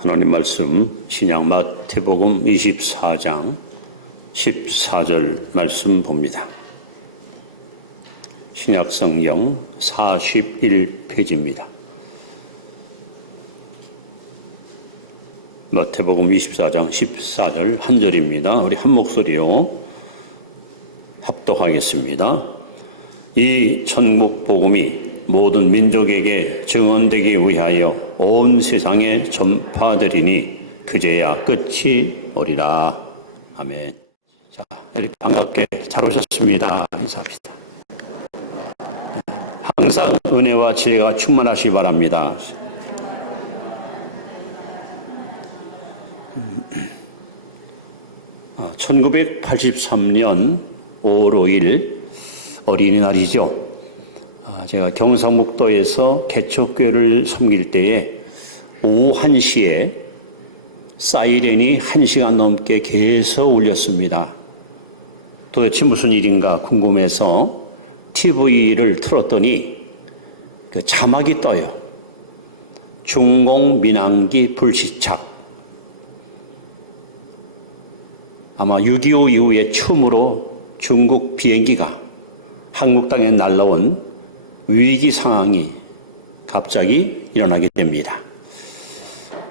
하나님 말씀 신약 마태복음 24장 14절 말씀 봅니다. 신약 성경 41페이지입니다. 마태복음 24장 14절 한 절입니다. 우리 한 목소리로 합독하겠습니다. 이 천국 복음이 모든 민족에게 증언되기 위하여 온 세상에 전파되리니 그제야 끝이 오리라. 아멘. 자, 이렇게 반갑게 잘 오셨습니다. 인사합시다. 항상 은혜와 지혜가 충만하시기 바랍니다. 아, 1983년 5월 5일 어린이날이죠. 제가 경상북도에서 개척교회를 섬길 때에 오후 1시에 사이렌이 1시간 넘게 계속 울렸습니다. 도대체 무슨 일인가 궁금해서 TV를 틀었더니 그 자막이 떠요. 중공 민항기 불시착. 아마 6.25 이후에 처음으로 중국 비행기가 한국 땅에 날라온 위기 상황이 갑자기 일어나게 됩니다.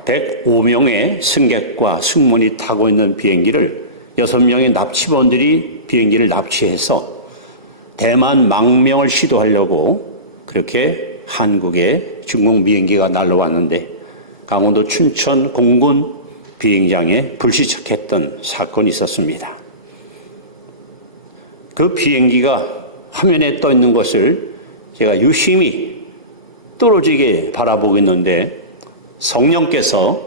105명의 승객과 승무원이 타고 있는 비행기를 6명의 납치범들이 비행기를 납치해서 대만 망명을 시도하려고 그렇게 한국에 중공 비행기가 날라왔는데 강원도 춘천 공군 비행장에 불시착했던 사건이 있었습니다. 그 비행기가 화면에 떠 있는 것을 제가 유심히 떨어지게 바라보고 있는데 성령께서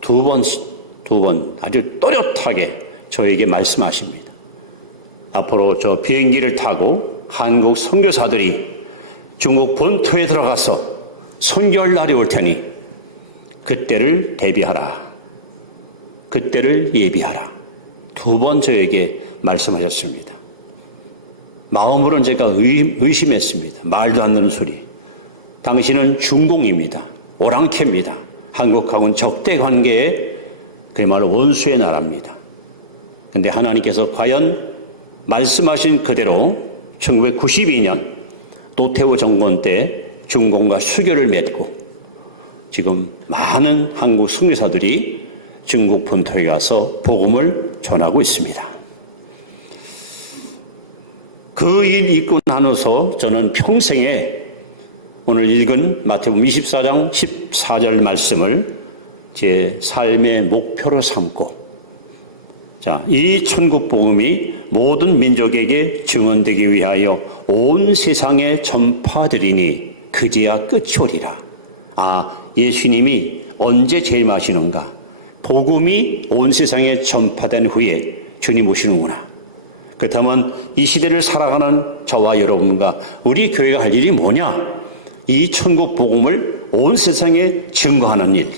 두 번 아주 또렷하게 저에게 말씀하십니다. 앞으로 저 비행기를 타고 한국 선교사들이 중국 본토에 들어가서 선교할 날이 올 테니 그때를 대비하라. 그때를 예비하라. 두 번 저에게 말씀하셨습니다. 마음으로는 제가 의심했습니다. 말도 안 되는 소리. 당신은 중공입니다. 오랑캐입니다. 한국하고는 적대 관계의 그야말로 원수의 나라입니다. 그런데 하나님께서 과연 말씀하신 그대로 1992년 노태우 정권 때 중공과 수교를 맺고 지금 많은 한국 선교사들이 중국 본토에 가서 복음을 전하고 있습니다. 그 일 있고 나눠서 저는 평생에 오늘 읽은 마태복음 24장 14절 말씀을 제 삶의 목표로 삼고 이 천국 복음이 모든 민족에게 증언되기 위하여 온 세상에 전파되리니 그제야 끝이 오리라. 예수님이 언제 재림하시는가? 복음이 온 세상에 전파된 후에 주님 오시는구나. 그렇다면 이 시대를 살아가는 저와 여러분과 우리 교회가 할 일이 뭐냐? 이 천국 복음을 온 세상에 증거하는 일.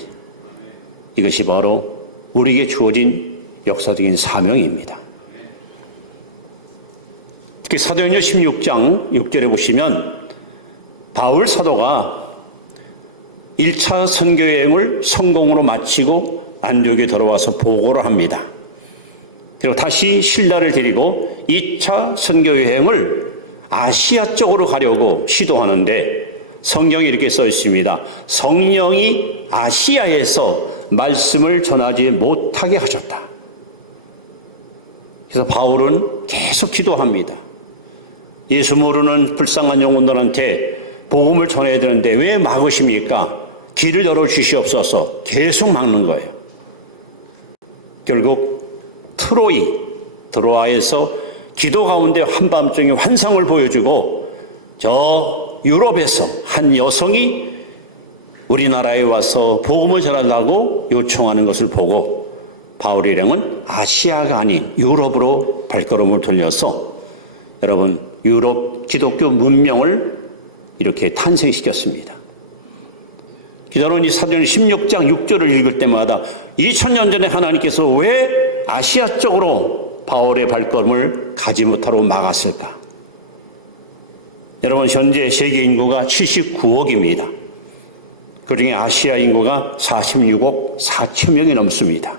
이것이 바로 우리에게 주어진 역사적인 사명입니다. 특히 사도행전 16장 6절에 보시면 바울 사도가 1차 선교여행을 성공으로 마치고 안디옥에 들어와서 보고를 합니다. 그리고 다시 신라를 데리고 2차 선교여행을 아시아 쪽으로 가려고 시도하는데 성경에 이렇게 써 있습니다. 성령이 아시아에서 말씀을 전하지 못하게 하셨다. 그래서 바울은 계속 기도합니다. 예수 모르는 불쌍한 영혼들한테 복음을 전해야 되는데 왜 막으십니까? 길을 열어주시옵소서. 계속 막는 거예요. 결국 트로아에서 기도 가운데 한밤중에 환상을 보여주고 저 유럽에서 한 여성이 우리나라에 와서 복음을 전하려고 요청하는 것을 보고 바울 일행은 아시아가 아닌 유럽으로 발걸음을 돌려서 여러분 유럽 기독교 문명을 이렇게 탄생시켰습니다. 기도는 이 사도행전 16장 6절을 읽을 때마다 2000년 전에 하나님께서 왜 아시아 쪽으로 바울의 발걸음을 가지 못하도록 막았을까? 여러분 현재 세계 인구가 79억입니다. 그중에 아시아 인구가 46억 4천 명이 넘습니다.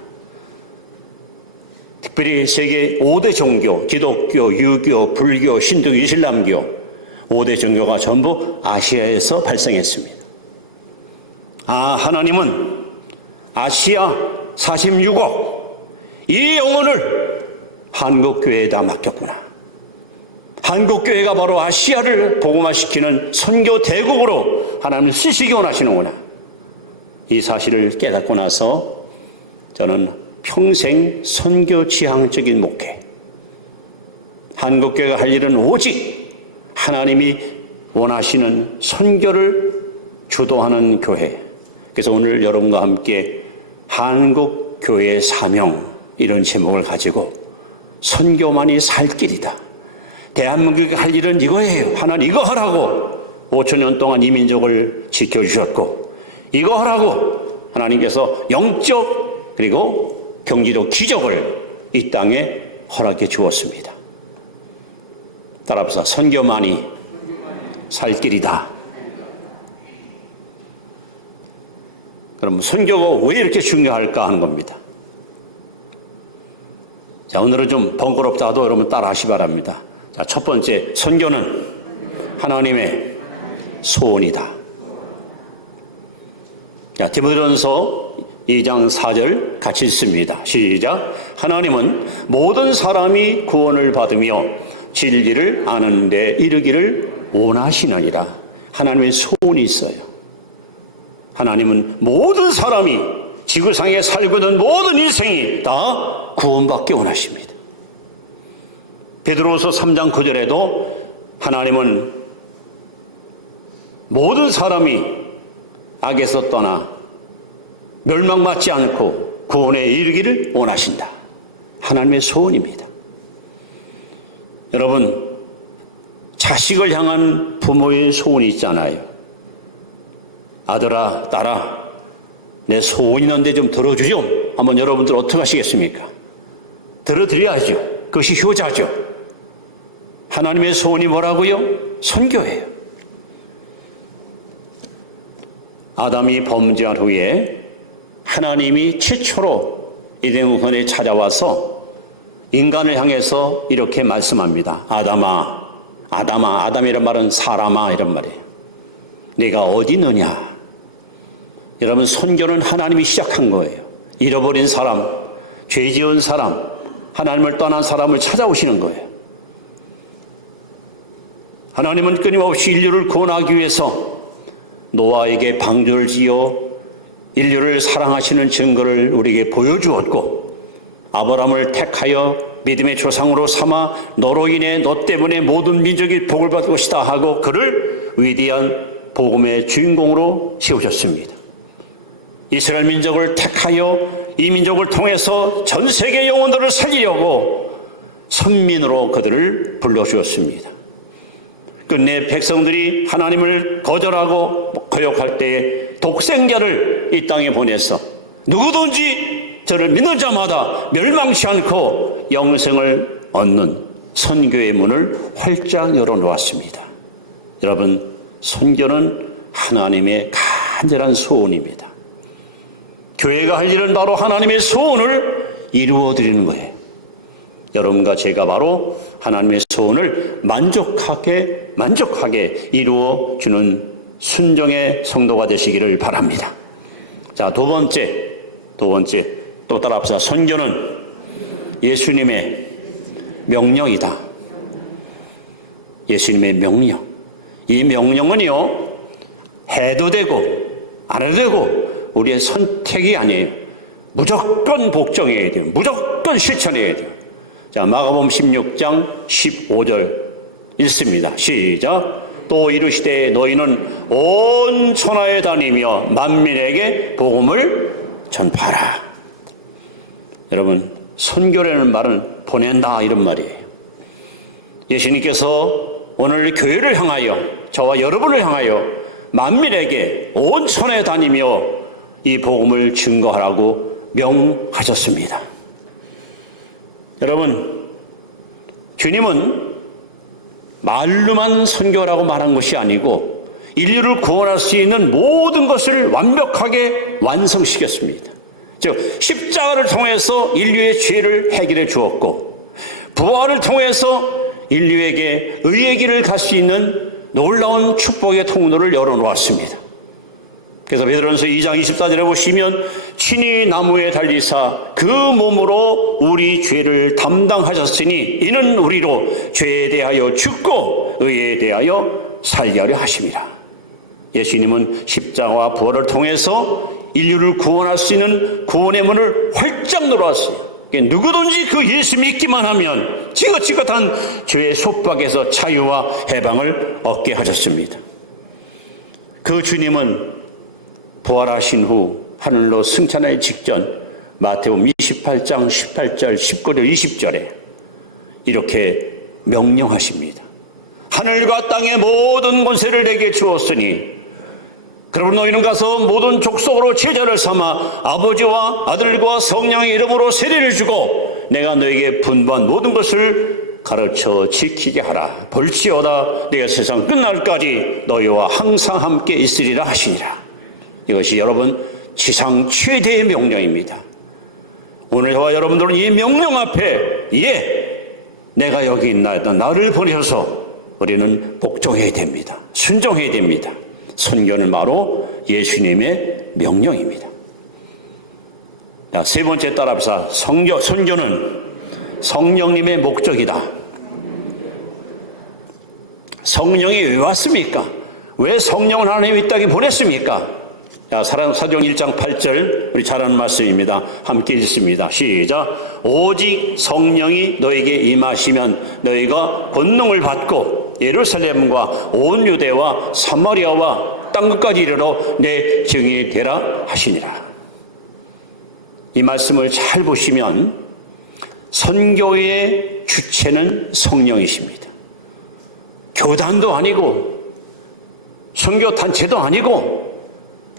특별히 세계 5대 종교, 기독교, 유교, 불교, 신도, 이슬람교 5대 종교가 전부 아시아에서 발생했습니다. 하나님은 아시아 46억 이 영혼을 한국교회에다 맡겼구나. 한국교회가 바로 아시아를 복음화시키는 선교 대국으로 하나님을 쓰시기 원하시는구나. 이 사실을 깨닫고 나서 저는 평생 선교 지향적인 목회, 한국교회가 할 일은 오직 하나님이 원하시는 선교를 주도하는 교회. 그래서 오늘 여러분과 함께 한국교회의 사명 이런 제목을 가지고 선교만이 살 길이다. 대한민국이 할 일은 이거예요. 하나님 이거 하라고 5,000년 동안 이 민족을 지켜주셨고 이거 하라고 하나님께서 영적 그리고 경제적 기적을 이 땅에 허락해 주었습니다. 따라서 선교만이 살 길이다. 그럼 선교가 왜 이렇게 중요할까 하는 겁니다. 자, 오늘은 좀 번거롭다도 여러분 따라 하시 바랍니다. 자, 첫 번째, 선교는 하나님의 소원이다. 자, 디모데전서 2장 4절 같이 읽습니다. 시작. 하나님은 모든 사람이 구원을 받으며 진리를 아는 데 이르기를 원하시느니라. 하나님의 소원이 있어요. 하나님은 모든 사람이 지구상에 살고 있는 모든 인생이 다 구원받기 원하십니다. 베드로후서 3장 9절에도 하나님은 모든 사람이 악에서 떠나 멸망받지 않고 구원에 이르기를 원하신다. 하나님의 소원입니다. 여러분, 자식을 향한 부모의 소원이 있잖아요. 아들아, 딸아, 내 소원 있는데 좀 들어주죠. 한번 여러분들 어떻게 하시겠습니까? 들어드려야죠. 그것이 효자죠. 하나님의 소원이 뭐라고요? 선교예요. 아담이 범죄한 후에 하나님이 최초로 에덴원에 찾아와서 인간을 향해서 이렇게 말씀합니다. 아담아, 아담아, 아담이란 말은 사람아 이런 말이에요. 내가 어디 있느냐? 여러분, 선교는 하나님이 시작한 거예요. 잃어버린 사람, 죄 지은 사람, 하나님을 떠난 사람을 찾아오시는 거예요. 하나님은 끊임없이 인류를 구원하기 위해서 노아에게 방주를 지어 인류를 사랑하시는 증거를 우리에게 보여주었고, 아브라함을 택하여 믿음의 조상으로 삼아 너로 인해 너 때문에 모든 민족이 복을 받을 것이다 하고 그를 위대한 복음의 주인공으로 세우셨습니다. 이스라엘 민족을 택하여 이 민족을 통해서 전 세계 영혼들을 살리려고 선민으로 그들을 불러주었습니다. 끝내 백성들이 하나님을 거절하고 거역할 때에 독생자를 이 땅에 보내서 누구든지 저를 믿는 자마다 멸망치 않고 영생을 얻는 선교의 문을 활짝 열어놓았습니다. 여러분, 선교는 하나님의 간절한 소원입니다. 교회가 할 일은 바로 하나님의 소원을 이루어드리는 거예요. 여러분과 제가 바로 하나님의 소원을 만족하게 이루어주는 순종의 성도가 되시기를 바랍니다. 자, 두 번째 또 따라합시다. 선교는 예수님의 명령이다. 예수님의 명령. 이 명령은요, 해도 되고 안 해도 되고 우리의 선택이 아니에요. 무조건 복종해야 돼요. 무조건 실천해야 돼요. 자, 마가복음 16장 15절 읽습니다. 시작. 또 이르시되 너희는 온 천하에 다니며 만민에게 복음을 전파하라. 여러분, 선교라는 말은 보낸다 이런 말이에요. 예수님께서 오늘 교회를 향하여 저와 여러분을 향하여 만민에게 온 천하에 다니며 이 복음을 증거하라고 명하셨습니다. 여러분, 주님은 말로만 선교라고 말한 것이 아니고 인류를 구원할 수 있는 모든 것을 완벽하게 완성시켰습니다. 즉 십자가를 통해서 인류의 죄를 해결해 주었고, 부활을 통해서 인류에게 의의 길을 갈 수 있는 놀라운 축복의 통로를 열어놓았습니다. 그래서 베드로전서 2장 24절에 보시면 친히 나무에 달리사 그 몸으로 우리 죄를 담당하셨으니 이는 우리로 죄에 대하여 죽고 의에 대하여 살게 하려 하심이라. 예수님은 십자가와 부활을 통해서 인류를 구원할 수 있는 구원의 문을 활짝 열어왔어요. 누구든지 그 예수 믿기만 하면 지긋지긋한 죄의 속박에서 자유와 해방을 얻게 하셨습니다. 그 주님은 부활하신 후 하늘로 승천하기 직전 마태복음 28장 18절, 19절, 20절에 이렇게 명령하십니다. 하늘과 땅의 모든 권세를 내게 주었으니 그러므로 너희는 가서 모든 족속으로 제자를 삼아 아버지와 아들과 성령의 이름으로 세례를 주고 내가 너에게 분부한 모든 것을 가르쳐 지키게 하라. 볼지어다 내가 세상 끝날까지 너희와 항상 함께 있으리라 하시니라. 이것이 여러분 지상 최대의 명령입니다. 오늘 저와 여러분들은 이 명령 앞에 내가 여기 있나이다 나를 보내셔서 우리는 복종해야 됩니다. 순종해야 됩니다. 선교는 바로 예수님의 명령입니다. 자, 세 번째 따라합시다. 선교는 성령님의 목적이다. 성령이 왜 왔습니까? 왜 성령을 하나님이 이 땅에 보냈습니까? 자, 사도행 1장 8절 우리 잘 아는 말씀입니다. 함께 읽습니다. 시작. 오직 성령이 너에게 임하시면 너희가 권능을 받고 예루살렘과 온 유대와 사마리아와 땅끝까지 이르러 내 증인이 되라 하시니라. 이 말씀을 잘 보시면 선교의 주체는 성령이십니다. 교단도 아니고 선교단체도 아니고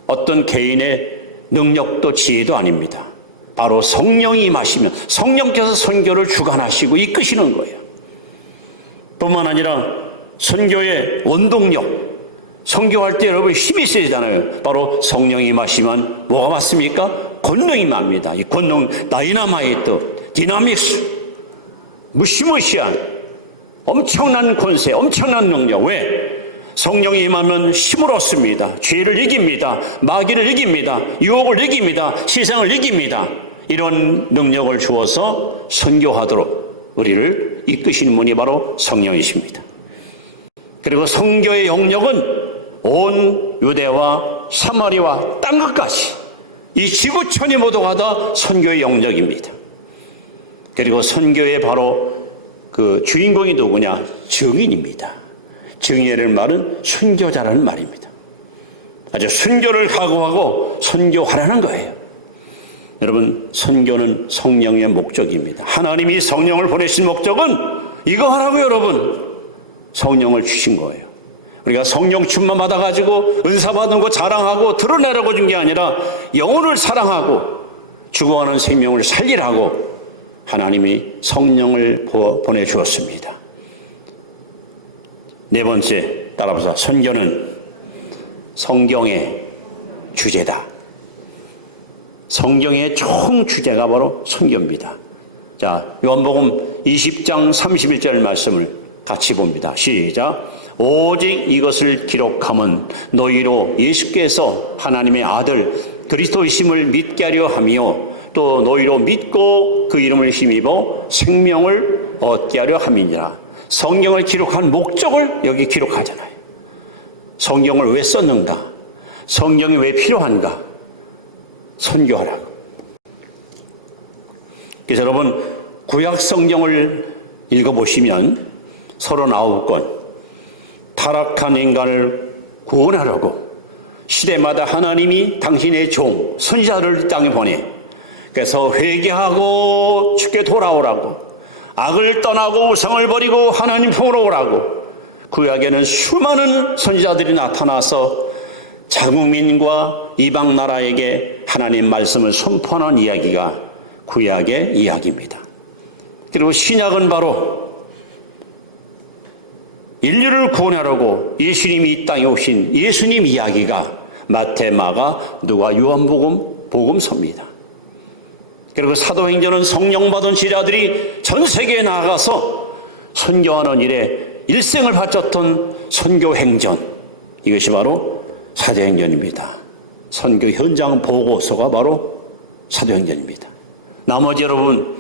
어떤 개인의 능력도 지혜도 아닙니다. 바로 성령이 임하시면 성령께서 선교를 주관하시고 이끄시는 거예요. 뿐만 아니라 선교의 원동력, 선교할 때 여러분 힘이 있어야 되잖아요. 바로 성령이 임하시면 뭐가 맞습니까? 권능이 맙니다. 이 권능, 다이나마이트, 디나믹스, 무시무시한 엄청난 권세, 엄청난 능력. 왜? 성령이 임하면 힘을 얻습니다. 죄를 이깁니다. 마귀를 이깁니다. 유혹을 이깁니다. 세상을 이깁니다. 이런 능력을 주어서 선교하도록 우리를 이끄시는 분이 바로 성령이십니다. 그리고 선교의 영역은 온 유대와 사마리아와 땅끝까지 이 지구촌이 모두가 다 선교의 영역입니다. 그리고 선교의 바로 그 주인공이 누구냐? 증인입니다. 증인이라는 말은 순교자라는 말입니다. 아주 순교를 각오하고 선교하라는 거예요. 여러분, 선교는 성령의 목적입니다. 하나님이 성령을 보내신 목적은 이거 하라고 여러분 성령을 주신 거예요. 우리가 성령 충만 받아가지고 은사 받은 거 자랑하고 드러내라고 준 게 아니라 영혼을 사랑하고 죽어가는 생명을 살리라고 하나님이 성령을 보내주었습니다. 네 번째 따라보자. 선교는 성경의 주제다. 성경의 총 주제가 바로 선교입니다. 자, 요한복음 20장 31절 말씀을 같이 봅니다. 시작. 오직 이것을 기록함은 너희로 예수께서 하나님의 아들 그리스도이심을 믿게 하려 하며 또 너희로 믿고 그 이름을 힘입어 생명을 얻게 하려 함이니라. 성경을 기록한 목적을 여기 기록하잖아요. 성경을 왜 썼는가? 성경이 왜 필요한가? 선교하라고. 그래서 여러분 구약 성경을 읽어보시면 39권 타락한 인간을 구원하려고 시대마다 하나님이 당신의 종 선지자를 이 땅에 보내 그래서 회개하고 주께 돌아오라고 악을 떠나고 우상을 버리고 하나님 품으로 오라고 구약에는 수많은 선지자들이 나타나서 자국민과 이방 나라에게 하나님 말씀을 선포하는 이야기가 구약의 이야기입니다. 그리고 신약은 바로 인류를 구원하려고 예수님이 이 땅에 오신 예수님 이야기가 마태, 마가, 누가, 요한복음, 복음서입니다. 그리고 사도행전은 성령 받은 제자들이 전 세계에 나가서 선교하는 일에 일생을 바쳤던 선교행전, 이것이 바로 사도행전입니다. 선교 현장 보고서가 바로 사도행전입니다. 나머지 여러분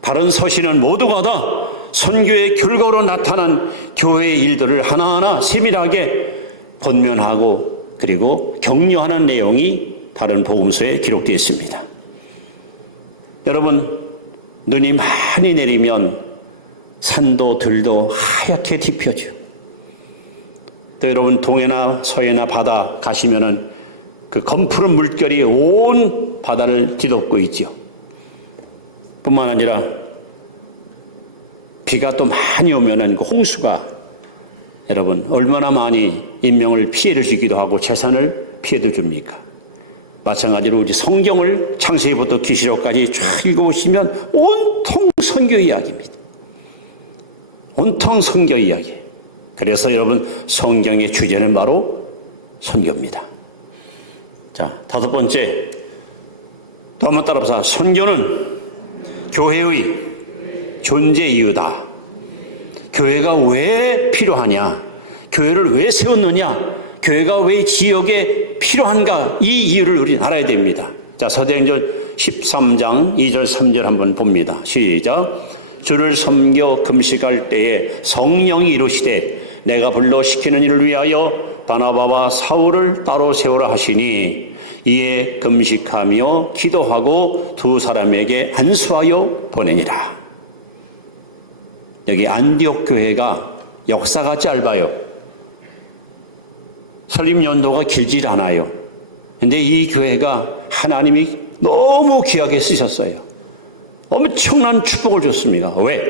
다른 서신은 모두가 다 선교의 결과로 나타난 교회의 일들을 하나하나 세밀하게 권면하고 그리고 격려하는 내용이 다른 복음서에 기록되어 있습니다. 여러분, 눈이 많이 내리면 산도 들도 하얗게 뒤펴져. 또 여러분 동해나 서해나 바다 가시면은 그 검푸른 물결이 온 바다를 뒤덮고 있죠. 뿐만 아니라 비가 또 많이 오면은 그 홍수가 여러분 얼마나 많이 인명을 피해를 주기도 하고 재산을 피해도 줍니까? 마찬가지로 우리 성경을 창세기부터 계시록까지 쫙 읽어보시면 온통 선교 이야기입니다. 온통 선교 이야기. 그래서 여러분 성경의 주제는 바로 선교입니다. 자, 다섯 번째, 또 한번 따라합시다. 선교는 교회의 존재 이유다. 교회가 왜 필요하냐? 교회를 왜 세웠느냐? 교회가 왜 지역에 필요한가? 이 이유를 우리는 알아야 됩니다. 자, 사도행전 13장 2절 3절 한번 봅니다. 시작. 주를 섬겨 금식할 때에 성령이 이루시되 내가 불러 시키는 일을 위하여 바나바와 사울을 따로 세우라 하시니 이에 금식하며 기도하고 두 사람에게 안수하여 보내니라. 여기 안디옥 교회가 역사가 짧아요. 설립 연도가 길지 않아요. 근데 이 교회가 하나님이 너무 귀하게 쓰셨어요. 엄청난 축복을 줬습니다. 왜?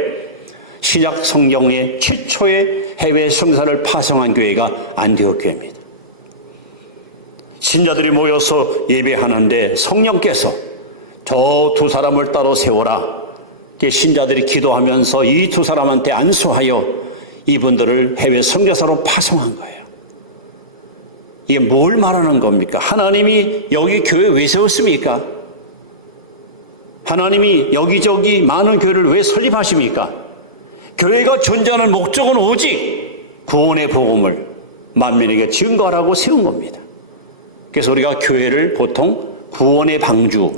신약 성경의 최초의 해외 성사를 파송한 교회가 안디옥 교회입니다. 신자들이 모여서 예배하는데 성령께서 저 두 사람을 따로 세워라. 신자들이 기도하면서 이 두 사람한테 안수하여 이분들을 해외 선교사로 파송한 거예요. 이게 뭘 말하는 겁니까? 하나님이 여기 교회 왜 세웠습니까? 하나님이 여기저기 많은 교회를 왜 설립하십니까? 교회가 존재하는 목적은 오직 구원의 복음을 만민에게 증거하라고 세운 겁니다. 그래서 우리가 교회를 보통 구원의 방주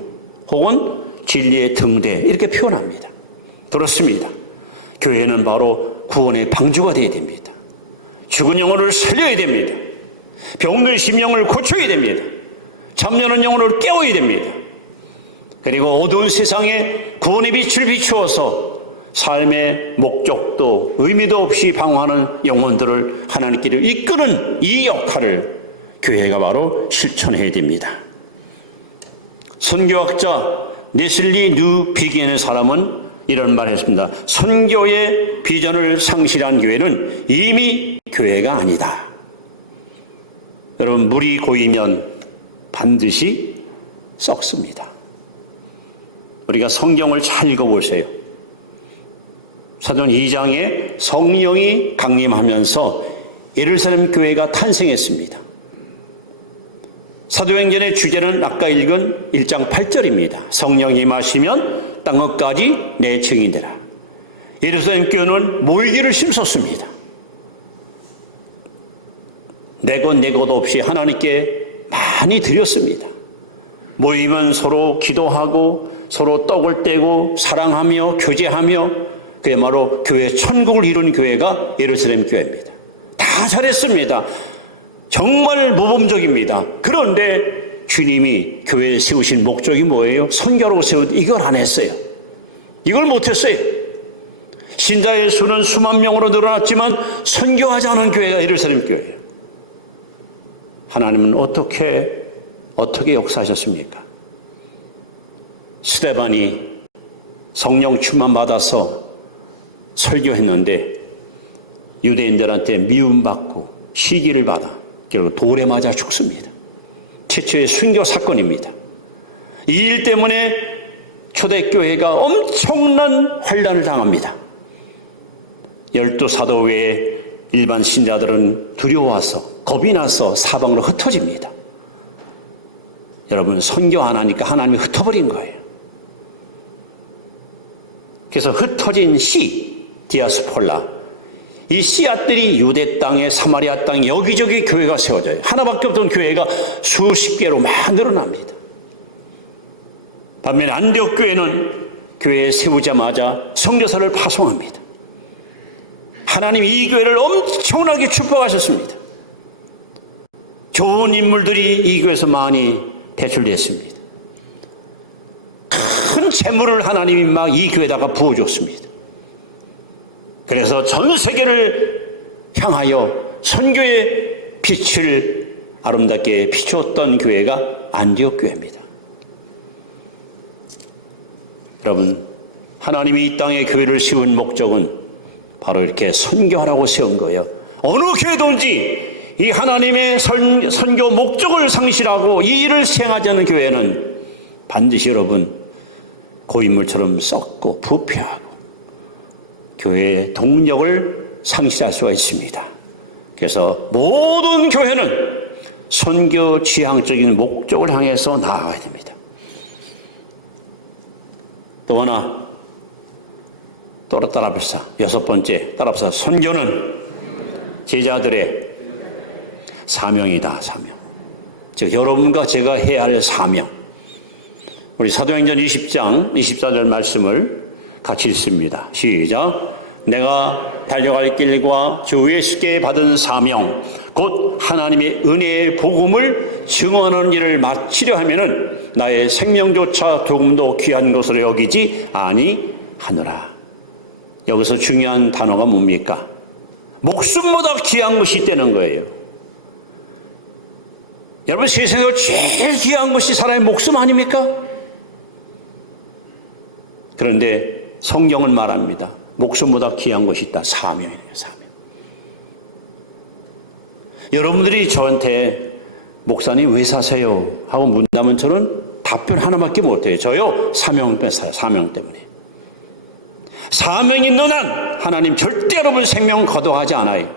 혹은 진리의 등대 이렇게 표현합니다. 그렇습니다. 교회는 바로 구원의 방주가 되어야 됩니다. 죽은 영혼을 살려야 됩니다. 병든 심령을 고쳐야 됩니다. 잠자는 영혼을 깨워야 됩니다. 그리고 어두운 세상에 구원의 빛을 비추어서 삶의 목적도 의미도 없이 방황하는 영혼들을 하나님께로 이끄는 이 역할을 교회가 바로 실천해야 됩니다. 선교학자 네슬리 뉴 비겐의 사람은 이런 말을 했습니다. 선교의 비전을 상실한 교회는 이미 교회가 아니다. 여러분, 물이 고이면 반드시 썩습니다. 우리가 성경을 잘 읽어보세요. 사도행 2장에 성령이 강림하면서 예루살렘 교회가 탄생했습니다. 사도행전의 주제는 아까 읽은 1장 8절입니다. 성령이 임하시면 땅 끝까지 내 증인 되라. 예루살렘 교회는 모이기를 힘썼습니다. 내것 없이 하나님께 많이 드렸습니다. 모이면 서로 기도하고 서로 떡을 떼고 사랑하며 교제하며 그야말로 교회 천국을 이룬 교회가 예루살렘 교회입니다. 다 잘했습니다. 정말 모범적입니다. 그런데 주님이 교회에 세우신 목적이 뭐예요? 선교로 세운 이걸 안 했어요. 이걸 못했어요. 신자의 수는 수만 명으로 늘어났지만 선교하지 않은 교회가 예루살렘 교회예요. 하나님은 어떻게 역사하셨습니까? 스데반이 성령 충만 받아서 설교했는데 유대인들한테 미움받고 시기를 받아 결국 돌에 맞아 죽습니다. 최초의 순교 사건입니다. 이 일 때문에 초대교회가 엄청난 환란을 당합니다. 12 사도 외에 일반 신자들은 두려워서 겁이 나서 사방으로 흩어집니다. 여러분, 선교 안 하니까 하나님이 흩어버린 거예요. 그래서 흩어진 씨, 디아스폴라, 이 씨앗들이 유대 땅에, 사마리아 땅에 여기저기 교회가 세워져요. 하나밖에 없던 교회가 수십 개로 막 늘어납니다. 반면에 안디옥 교회는 교회에 세우자마자 선교사를 파송합니다. 하나님이 이 교회를 엄청나게 축복하셨습니다. 좋은 인물들이 이 교회에서 많이 배출됐습니다. 큰 재물을 하나님이 막 이 교회에다가 부어줬습니다. 그래서 전 세계를 향하여 선교의 빛을 아름답게 비추었던 교회가 안디옥 교회입니다. 여러분, 하나님이 이 땅에 교회를 세운 목적은 바로 이렇게 선교하라고 세운 거예요. 어느 교회든지 이 하나님의 선교 목적을 상실하고 이 일을 수행하지 않는 교회는 반드시 여러분 고인물처럼 썩고 부패하고 교회의 동력을 상실할 수가 있습니다. 그래서 모든 교회는 선교 지향적인 목적을 향해서 나아가야 됩니다. 또 하나, 따라합시다. 여섯 번째, 따라합시다. 선교는 제자들의 사명이다. 사명. 즉 여러분과 제가 해야 할 사명. 우리 사도행전 20장 24절 말씀을 같이 읽습니다. 시작. 내가 달려갈 길과 주 예수께 받은 사명 곧 하나님의 은혜의 복음을 증언하는 일을 마치려 하면은 나의 생명조차 조금도 귀한 것으로 여기지 아니하노라. 여기서 중요한 단어가 뭡니까? 목숨보다 귀한 것이 있다는 거예요. 여러분, 세상에서 제일 귀한 것이 사람의 목숨 아닙니까? 그런데 성경은 말합니다. 목숨보다 귀한 것이 있다. 사명이에요. 사명. 여러분들이 저한테 목사님 왜 사세요? 하고 묻는다면 저는 답변 하나밖에 못해요. 저요? 사명 뺏어요. 사명 때문에. 사명이 있는 한 하나님 절대 여러분 생명 거둬하지 않아요.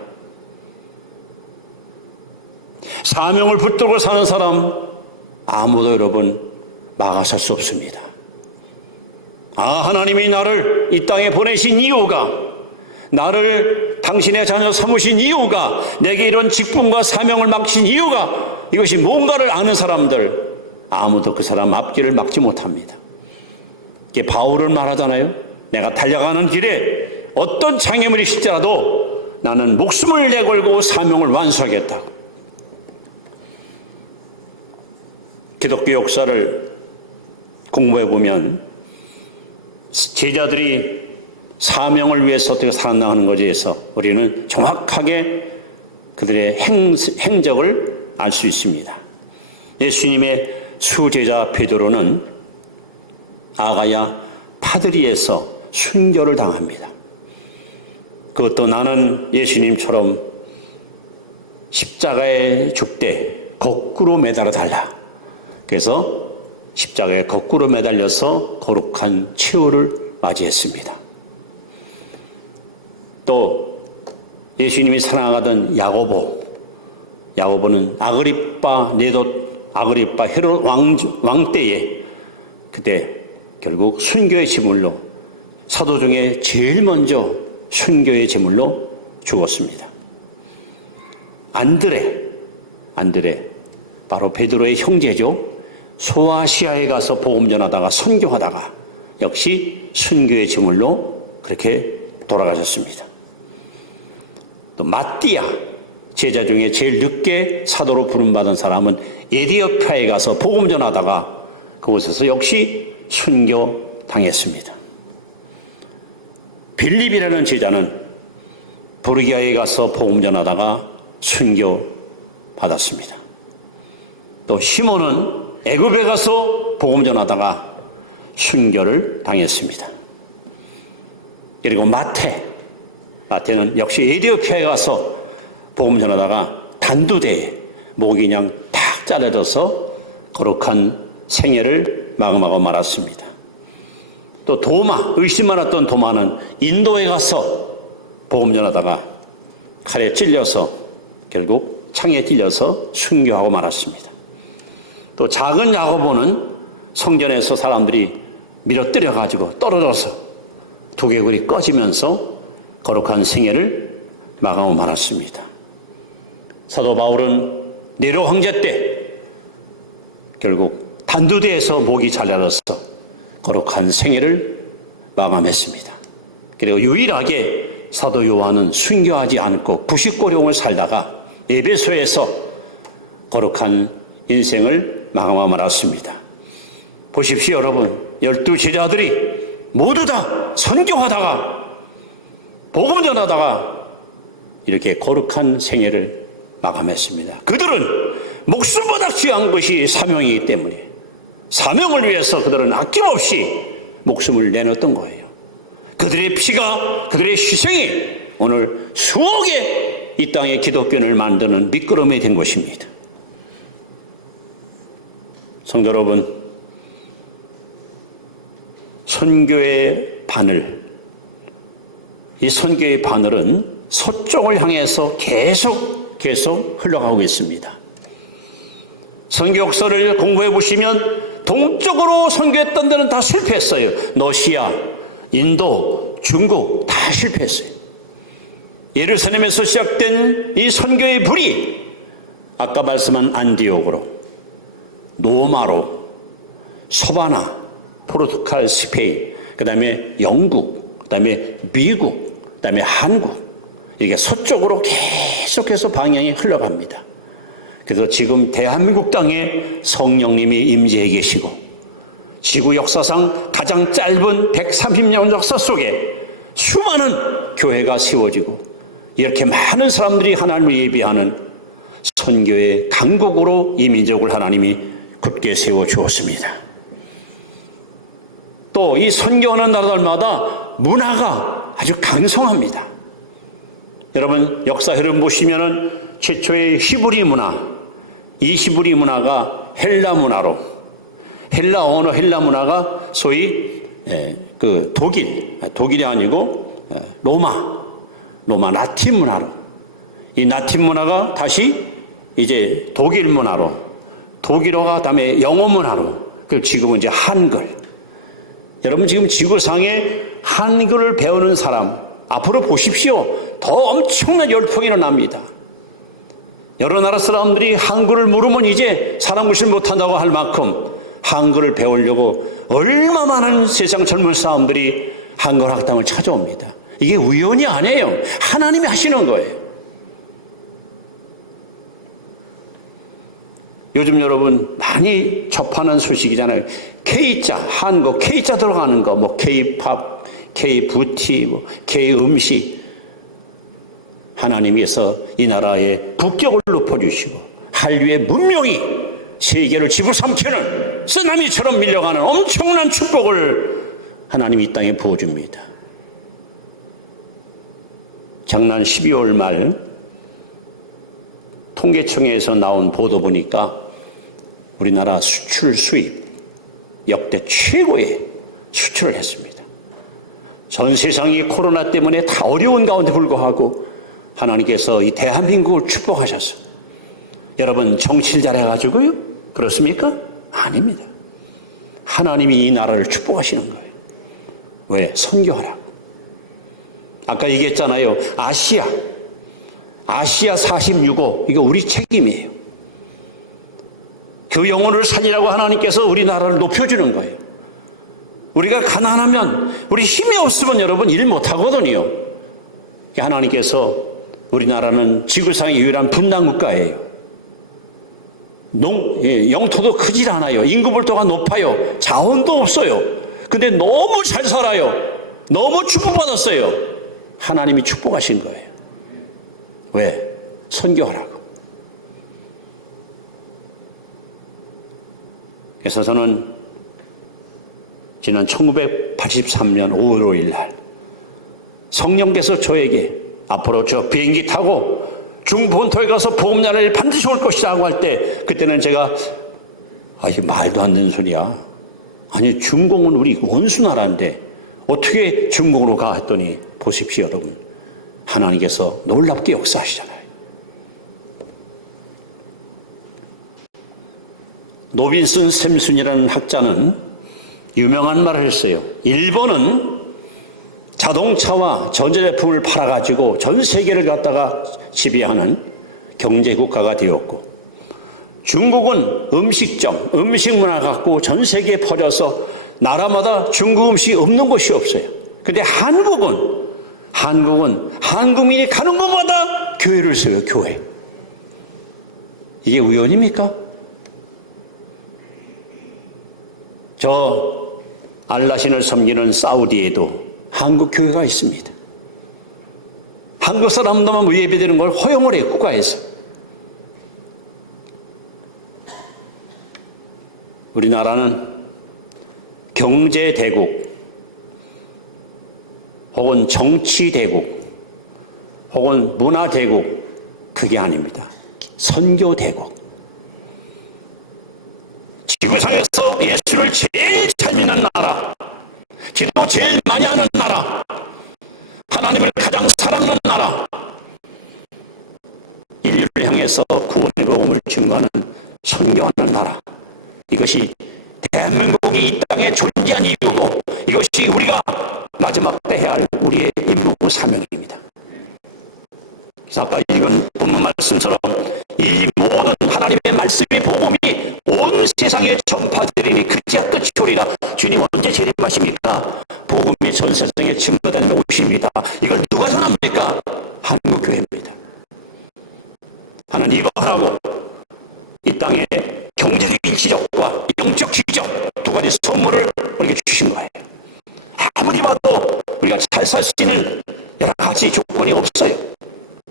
사명을 붙들고 사는 사람 아무도 여러분 막아설 수 없습니다. 하나님이 나를 이 땅에 보내신 이유가, 나를 당신의 자녀 삼으신 이유가, 내게 이런 직분과 사명을 맡기신 이유가, 이것이 뭔가를 아는 사람들 아무도 그 사람 앞길을 막지 못합니다. 이게 바울은 말하잖아요. 내가 달려가는 길에 어떤 장애물이 있을지라도 나는 목숨을 내걸고 사명을 완수하겠다. 기독교 역사를 공부해 보면 제자들이 사명을 위해서 어떻게 살아나가는 것에 대해서 우리는 정확하게 그들의 행적을 알 수 있습니다. 예수님의 수제자 베드로는 아가야 파드리에서 순교를 당합니다. 그것도 나는 예수님처럼 십자가에 죽되 거꾸로 매달아 달라. 그래서 십자가에 거꾸로 매달려서 거룩한 최후를 맞이했습니다. 또 예수님이 사랑하던 야고보는 아그리빠 헤롯 왕 때에 그때 결국 순교의 제물로, 사도 중에 제일 먼저 순교의 제물로 죽었습니다. 안드레 바로 베드로의 형제죠. 소아시아에 가서 복음 전하다가 선교하다가 역시 순교의 제물로 그렇게 돌아가셨습니다. 또 마띠아, 제자 중에 제일 늦게 사도로 부름받은 사람은 에디오피아에 가서 복음 전하다가 그곳에서 역시 순교 당했습니다. 빌립이라는 제자는 부르기아에 가서 복음 전하다가 순교 받았습니다. 또 시몬은 애굽에 가서 복음 전하다가 순교를 당했습니다. 그리고 마태는 역시 에디오피아에 가서 복음 전하다가 단두대에 목이 그냥 탁 잘라져서 거룩한 생애를 마감하고 말았습니다. 또 도마, 의심 많았던 도마는 인도에 가서 복음 전하다가 칼에 찔려서 결국 창에 찔려서 순교하고 말았습니다. 또 작은 야고보는 성전에서 사람들이 밀어뜨려 가지고 떨어져서 두개골이 꺼지면서 거룩한 생애를 마감하고 말았습니다. 사도 바울은 네로 황제 때 결국 단두대에서 목이 잘려서 거룩한 생애를 마감했습니다. 그리고 유일하게 사도 요한은 순교하지 않고 99룡을 살다가 에베소에서 거룩한 인생을 마감하고 말았습니다. 보십시오, 여러분. 12 제자들이 모두 다 선교하다가 복음 전하다가 이렇게 거룩한 생애를 마감했습니다. 그들은 목숨보다 귀한 것이 사명이기 때문에 사명을 위해서 그들은 아낌없이 목숨을 내놓았던 거예요. 그들의 피가, 그들의 희생이 오늘 수억의 이 땅의 기독교를 만드는 미끄럼이 된 것입니다. 성도 여러분, 선교의 바늘, 이 선교의 바늘은 서쪽을 향해서 계속 흘러가고 있습니다. 선교 역사를 공부해 보시면 동쪽으로 선교했던 데는 다 실패했어요. 러시아, 인도, 중국 다 실패했어요. 예루살렘에서 시작된 이 선교의 불이 아까 말씀한 안디옥으로, 로마로, 서바나, 포르투갈, 스페인, 그 다음에 영국, 그 다음에 미국, 그 다음에 한국, 이게 서쪽으로 계속해서 방향이 흘러갑니다. 그래서 지금 대한민국 땅에 성령님이 임재해 계시고 지구 역사상 가장 짧은 130년 역사 속에 수많은 교회가 세워지고 이렇게 많은 사람들이 하나님을 예비하는 선교의 강국으로 이 민족을 하나님이 굳게 세워주었습니다. 또 이 선교하는 나라들마다 문화가 아주 강성합니다. 여러분 역사 흐름 보시면은 최초의 히브리 문화, 이 히브리 문화가 헬라 문화로, 헬라 언어, 헬라 문화가 소위 그 독일이 아니고 로마 라틴 문화로, 이 라틴 문화가 다시 이제 독일 문화로, 독일어가 다음에 영어 문화로, 그 지금은 이제 한글. 여러분 지금 지구상에 한글을 배우는 사람 앞으로 보십시오. 더 엄청난 열풍이 일어납니다. 여러 나라 사람들이 한글을 모르면 이제 사람 구실 못한다고 할 만큼 한글을 배우려고 얼마 많은 세상 젊은 사람들이 한글 학당을 찾아옵니다. 이게 우연이 아니에요. 하나님이 하시는 거예요. 요즘 여러분 많이 접하는 소식이잖아요. K자, 한국 K자 들어가는 거, 뭐 K팝, K뷰티, 뭐 K음식. 하나님께서 이 나라의 국격을 높여주시고 한류의 문명이 세계를 집어삼키는 쓰나미처럼 밀려가는 엄청난 축복을 하나님이 이 땅에 부어줍니다. 작년 12월 말 통계청에서 나온 보도 보니까 우리나라 수출 수입 역대 최고의 수출을 했습니다. 전 세상이 코로나 때문에 다 어려운 가운데 불구하고 하나님께서 이 대한민국을 축복하셔서, 여러분 정치를 잘해가지고요? 그렇습니까? 아닙니다. 하나님이 이 나라를 축복하시는 거예요. 왜? 선교하라고. 아까 얘기했잖아요. 아시아 46호, 이거 우리 책임이에요. 그 영혼을 살리라고 하나님께서 우리나라를 높여주는 거예요. 우리가 가난하면, 우리 힘이 없으면 여러분 일 못하거든요. 하나님께서 우리나라는 지구상의 유일한 분단국가예요. 영토도 크질 않아요. 인구밀도가 높아요. 자원도 없어요. 근데 너무 잘 살아요. 너무 축복받았어요. 하나님이 축복하신 거예요. 왜? 선교하라고. 그래서 저는 지난 1983년 5월 5일 날 성령께서 저에게 앞으로 저 비행기 타고 중본토에 가서 복음전을 반드시 올 것이라고 할 때, 그때는 제가 이게 말도 안 되는 소리야. 아니 중공은 우리 원수 나라인데 어떻게 중공으로 가 했더니 보십시오 여러분. 하나님께서 놀랍게 역사하시잖아요. 노빈슨 샘슨이라는 학자는 유명한 말을 했어요. 일본은 자동차와 전자제품을 팔아가지고 전 세계를 갖다가 지배하는 경제국가가 되었고, 중국은 음식점, 음식 문화 갖고 전 세계에 퍼져서 나라마다 중국 음식이 없는 곳이 없어요. 근데 한국은 한국민이 가는 곳마다 교회를 세워요. 교회. 이게 우연입니까? 저 알라신을 섬기는 사우디에도 한국 교회가 있습니다. 한국 사람들만 예배드리는 걸 허용을 해, 국가에서. 우리나라는 경제대국 혹은 정치대국 혹은 문화대국, 그게 아닙니다. 선교대국. 지구상에서 예수를 제일 잘 믿는 나라, 기도 제일 많이 하는 나라, 하나님을 가장 사랑하는 나라, 인류를 향해서 구원의 복음을 증거하는, 선교하는 나라. 이것이 대한민국이 이 땅에 존재한 이유고, 이것이 우리가 마지막 때 해야 할 우리의 임무 사명입니다. 그래서 아까 읽은 본문 말씀처럼 이 모든 하나님의 말씀의 복음이 온 세상에 전파되리니 그제야 끝이 오리라. 주님 언제 재림하십니까? 복음이 전 세상에 증거되는 오십니다. 이걸 누가 전합니까? 한국교회입니다. 하나님 이거 하라고 이 땅에 경제적인 기적과 영적 기적 두 가지 선물을 우리에게 주신 거예요. 아무리 봐도 우리가 잘 살 수 있는 여러 가지 조건이 없어요.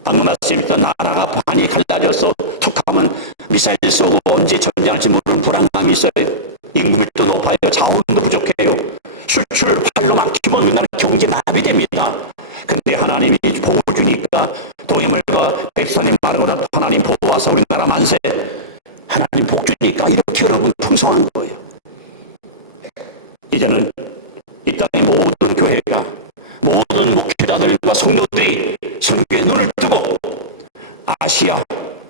방금 말씀드렸던 나라가 반이 갈라져서 툭하면 미사일 쏘고 언제 전쟁할지 모르는 불안감이 있어요. 인구 밀도 높아요. 자원도 부족해요. 수출 팔로 막히면 우리나라 경제 마비됩니다. 근데 하나님이 복을 주니까 동해물과 백선이 마르고다 하나님 보호하사 우리나라 만세. 하나님 복 주니까 이렇게 여러분 풍성한 거예요. 이제는 이 땅의 모든 교회가, 모든 목회자들과 성도들이 선교에 눈을 뜨고 아시아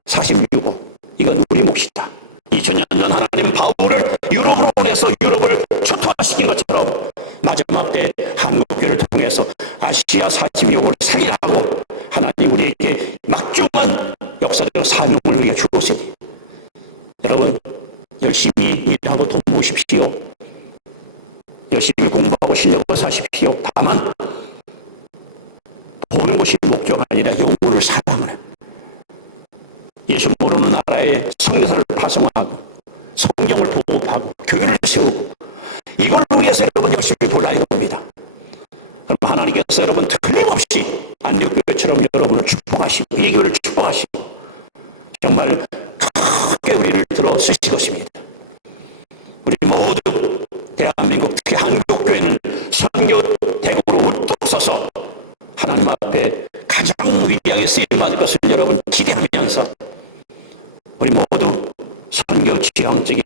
46호, 이건 우리 몫이다. 2000년 전 하나님 바울을 유럽으로 보내서 유럽을 초토화시킨 것처럼 마지막 때 한국교회를 통해서 아시아 46호를 살리라고 하나님 우리에게 막중한 역사적 사명을 우리에게 주었으니, 여러분 열심히 일하고 돈 모으십시오. 열심히 공부하고 실력을 사십시오. 다만 보는 것이 목표가 아니라 영혼을 사랑하는, 예수 모르는 나라에 성교사를 파송하고 성경을 보급하고 교회를 세우고, 이걸 위해서 여러분 열심히 돌아야 됩니다. 그럼 하나님께서 여러분 틀림없이 안디옥교회처럼 여러분을 축복하시고 이 교회를 축복하시고 정말 크게 우리를 들어 쓰실 것입니다. 우리 모두 대한민국, 특히 한국교회는 선교 대국으로 우뚝 서서 하나님 앞에 가장 위대하게 쓰임받을 것을 여러분 기대하면서 우리 모두 선교 지향적인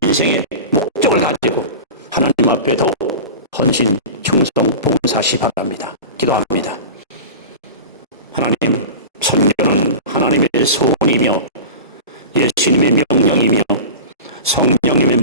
인생의 목적을 가지고 하나님 앞에 더욱 헌신, 충성, 봉사시 바랍니다. 기도합니다. 하나님, 선교는 하나님의 소원이며 예수님의 명령이며 성령님의